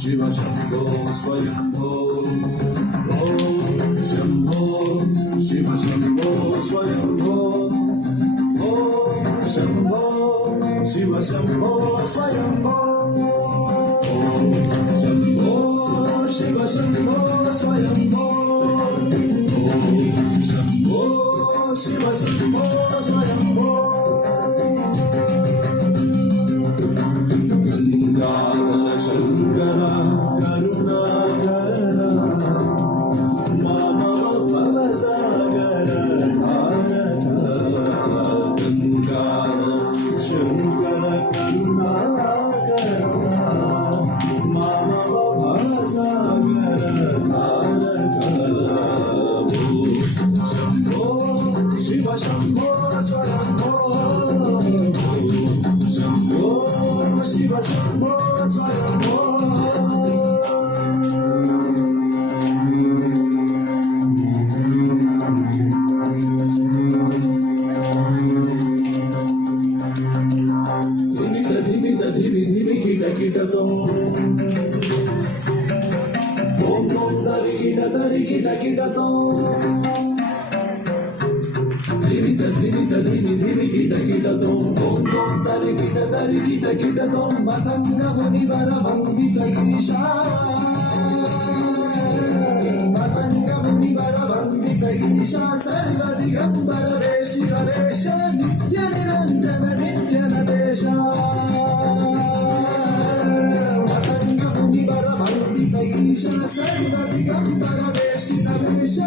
शिव शंभो स्वयंभो ओम शंभो शिव शंभो स्वयंभो ओम शंभो शिव शंभो स्वयंभो ओम शंभो शिव शंभो स्वयंभो ओम शंभो शिव शंभो स्वयंभो गंगाधर शंकर करुणाकर मानव भवसागर धारक गंगाधर शंकर करुणाकर मानव भवसागर धारक शंभो शिव शंभो स्वयंभो शंभो शिव शंभो स्वयंभो धिमि किट किटतो ओम ओम तरि किट किटतो धिमि किट किटतो ओम ओम तरि किट किटतो मतंग मुनिवर वंदित ईशा मतंग मुनिवर वंदित ईशा सर्व दिगंबर वेशित वेश नित्य निरंजन नित्य नदेश मतंग मुनिवर वंदित ईशा सर्व दिगंबर वेशित वेश